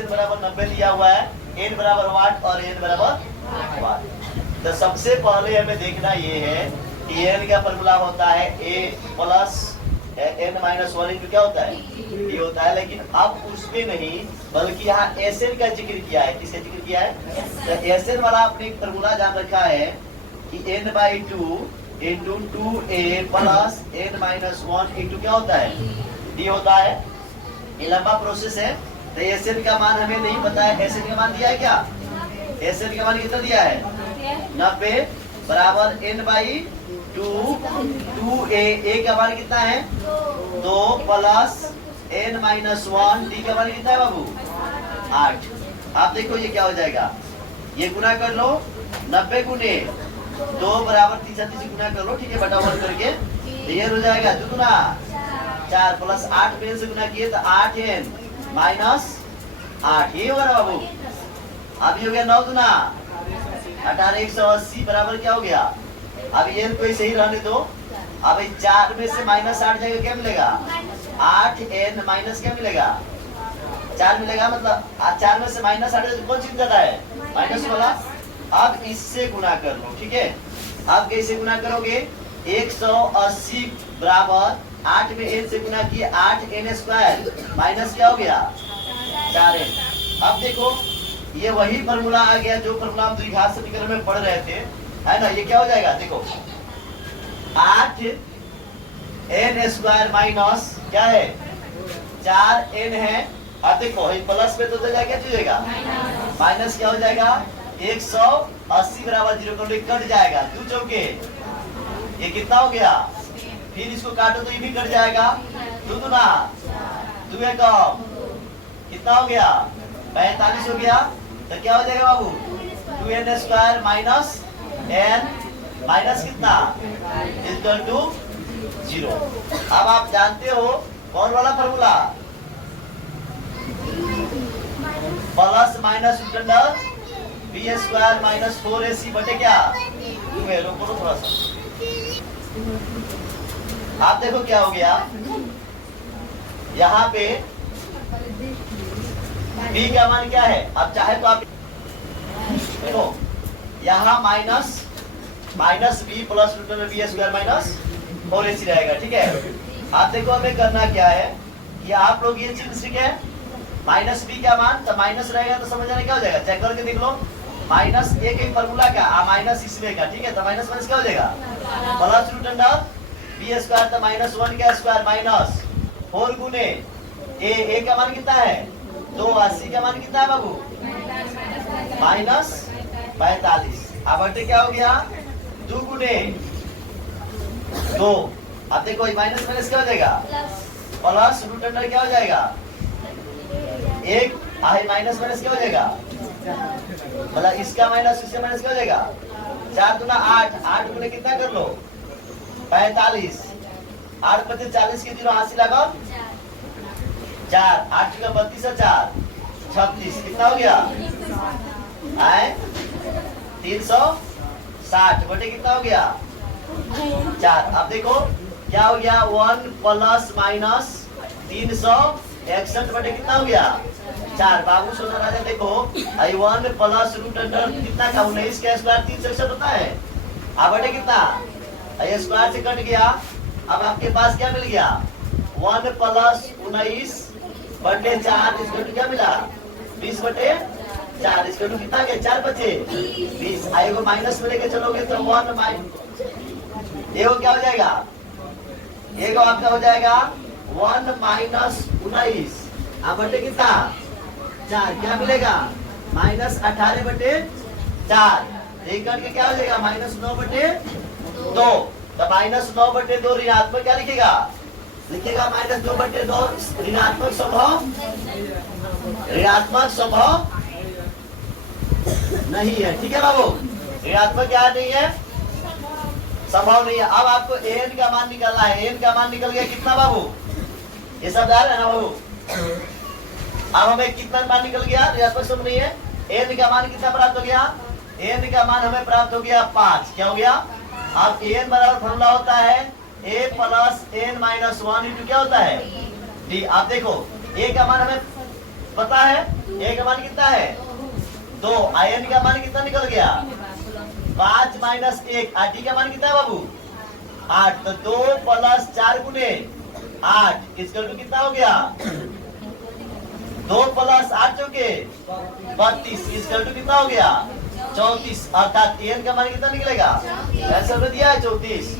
SN बराबर 90 दिया हुआ है, n बराबर वाट और n बराबर वाट। तो सबसे पहले हमें देखना ये है कि n का फॉर्मूला होता है a plus n minus 1 into क्या होता है, ये होता है। लेकिन अब उसमें नहीं, बल्कि यहाँ SN का जिक्र किया है। किसका जिक्र किया है? तो SN वाला आपने एक फॉर्मूला जान रखा है कि n/2 into 2a plus n minus 1 into क्या होता है, d होता है। ये लंबा प्रोसेस है। तो SN का मान हमें नहीं पता है। SN का मान दिया है क्या? SN का मान कितना दिया है? 90 बराबर n/2 2a, a का मान कितना है? 2 प्लस n माइनस 1, d का मान कितना है बाबू? 8। आप देखो ये क्या हो जाएगा, ये गुना कर लो, 90 गुने 2 बराबर 30 गुना कर लो, ठीक है, बटा 1 करके। ये हो जाएगा 2 गुना 4 प्लस 8 में से गुना किए तो 8n माइनस 8, ये होगा ना बाबू। अभी हो गया 9 गुना 18 180 बराबर क्या हो गया? अब ये कोई सही रहने दो। अब 4 में से माइनस 8 जाएगा, क्या मिलेगा? 8n माइनस क्या मिलेगा? 4 मिलेगा। मतलब 4 में से माइनस 8 कौन चीज ज्यादा है? माइनस वाला। अब इससे गुना कर लो, ठीक है। अब कैसे गुना करोगे? 180 बराबर 8 में n से गुना किए 8n स्क्वायर माइनस क्या हो गया? 4n। अब देखो ये वही फॉर्मूला आ गया जो फॉर्मूला हम द्विघात समीकरण में पढ़ रहे थे, है ना। ये क्या हो जाएगा? देखो 8n स्क्वायर माइनस क्या है? 4n है। अब देखो प्लस पे तो जाएगा, क्या चलेगा? माइनस क्या हो जाएगा? 180 बराबर 0 कट जाएगा। 2 चौके ये कितना हो गया? फिर इसको काटो तो ये भी कट जाएगा। 2 गुना 2 एकम कितना हो गया? 45 हो गया। तो क्या हो जाएगा बाबू? 2n square minus n minus कितना इक्वल टू 0। अब आप जानते हो कौन वाला formula? Plus minus internal B square minus 4ac बटे क्या 2a। रोको थोड़ा सा। आप देखो क्या हो गया यहाँ पे, b का मान क्या है? अब चाहे तो आप देखो यहाँ minus minus b plus internal B square minus 4ac रहेगा, ठीक है। आप देखो हमें करना क्या है कि आप लोग ये चीज सीखे, माइनस b का मान तो माइनस रहेगा तो समझ आने क्या हो जाएगा? चेक करके देख लो। माइनस एक फॉर्मूला का माइनस इसमें का, ठीक है। तो माइनस माइनस क्या हो जाएगा? Plus root under B square तो माइनस 1 का स्क्वायर माइनस 4 गुने a का मान कितना है? 280 का मान कितना है बाबू? माइनस 45। अब अटे क्या हो गया? 2 गुने 2। अब देखो माइनस माइनस क्या हो जाएगा? प्लस रूट अंडर क्या हो जाएगा? 1 माइनस माइनस क्या हो जाएगा? मतलब इसका माइनस इसका माइनस क्या हो जाएगा? 4 गुना 8, 8 गुने कितना कर लो? 45। 8 25 40 के 0 80 लगाओ 4, 8 का 32 और 4 36 कितना हो गया? 360 बटे कितना हो गया? 4। अब देखो क्या हो गया? 1 प्लस माइनस 361 बटे कितना हो गया? 4। बाबू सोना राजा देखो 1 प्लस रूट अंडर कितना का 19 का स्क्वायर 361 होता है। अब बटे कितना? ये स्क्वायर से कट गया। अब आपके पास क्या मिल गया? 1 प्लस 19 बटे 4 इसको क्या मिला? 20 बटे 4 इसको कितना गया? 4 बचे 20। आए को माइनस में लेके चलोगे तो 1 माइनस ये क्या हो जाएगा? ये को आपका हो जाएगा 1 माइनस 19 अब बटे कितना? 4। क्या मिलेगा? माइनस 18 बटे 4। एक करके क्या हो जाएगा? माइनस 9 बटे 2। तो माइनस 9 बटे 2 ऋणात्मक क्या लिखेगा? लिखेगा माइनस 2 बटे 2 ऋणात्मक स्वभाव, ऋणात्मक स्वभाव नहीं है, ठीक है बाबू। ऋणात्मक क्या नहीं है? संभव नहीं है। अब आपको n का मान निकालना है। n का मान निकल गया कितना बाबू? ये सब आ रहा है ना बाबू? अब हमें कितना मान निकल गया? ऋणात्मक स्वभाव नहीं है। n का मान कितना प्राप्त हो गया? n का मान हमें प्राप्त हो गया 5। क्या हो गया? अब n बराबर फॉर्मूला होता है a plus n minus 1 into क्या होता है? d। आप देखो a का मान हमें पता है ए का मान कितना है 2, एन का मान कितना निकल गया 5 माइनस 1, डी का मान कितना है बाबू 8। तो 2 प्लस 4 गुने 8 इसका कितना हो गया 2 प्लस 8 चौके 32 इसका कितना हो गया 34, अर्थात एन का मान कितना निकलेगा ऐसा दिया है 34।